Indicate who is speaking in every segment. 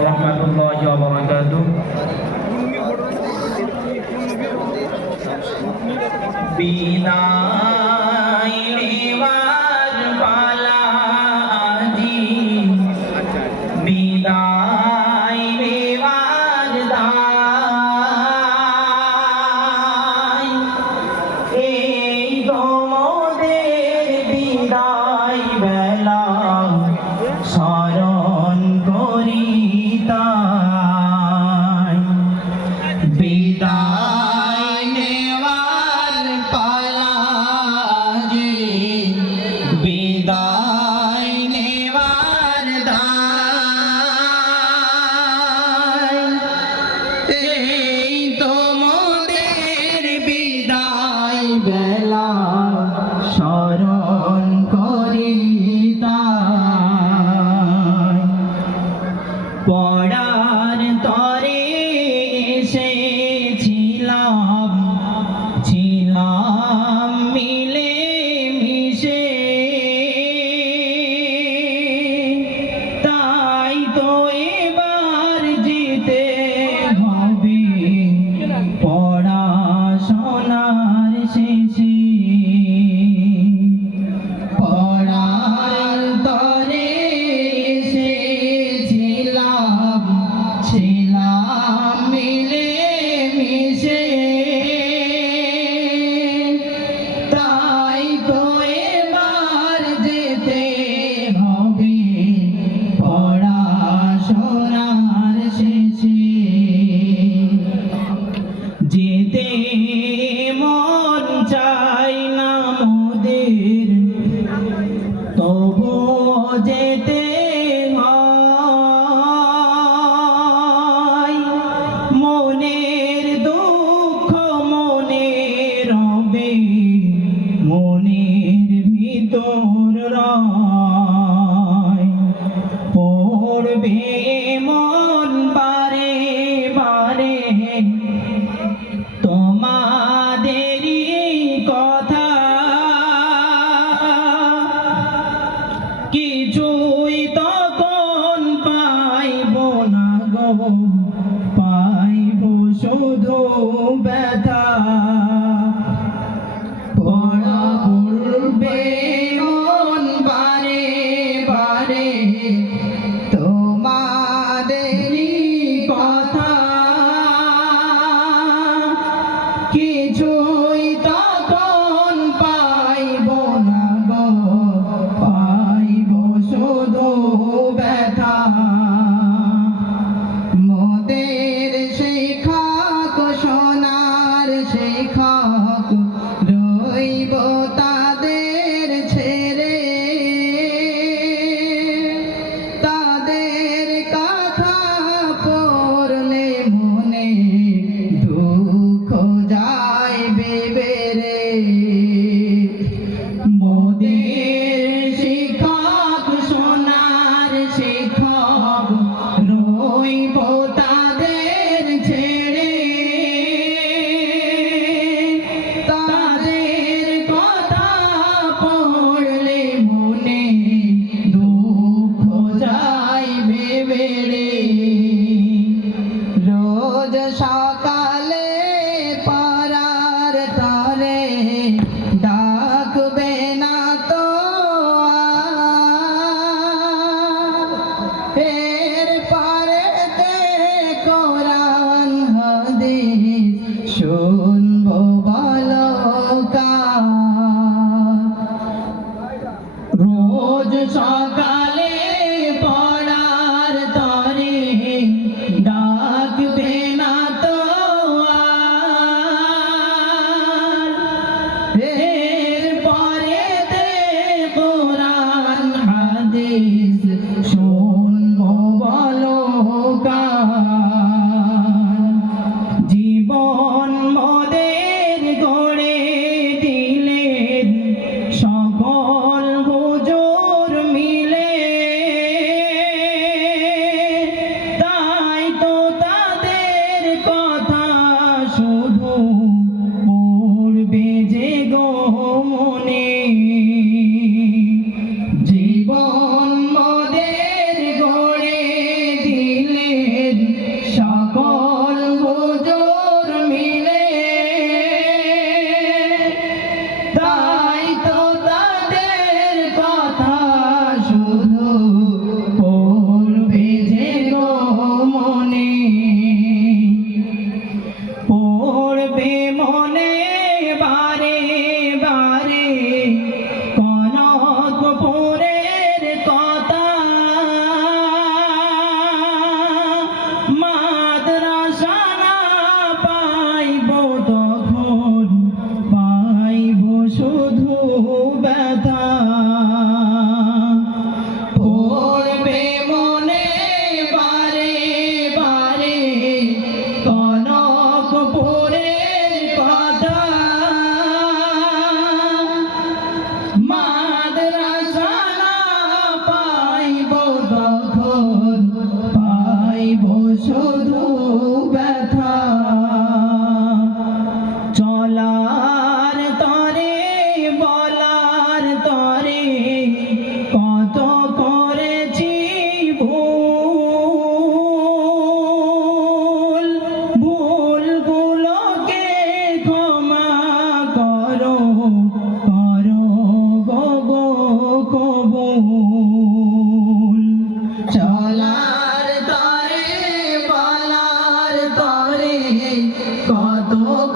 Speaker 1: রহমতুল্লাহ বারাকাতু
Speaker 2: বিদায় 耶 ভিতর রায় পড়বে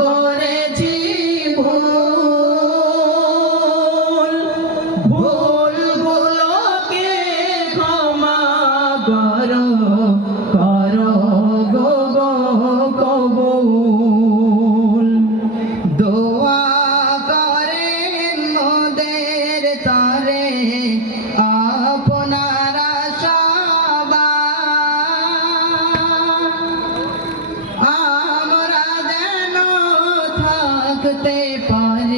Speaker 2: করে থাকতে পারে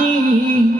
Speaker 2: মাটি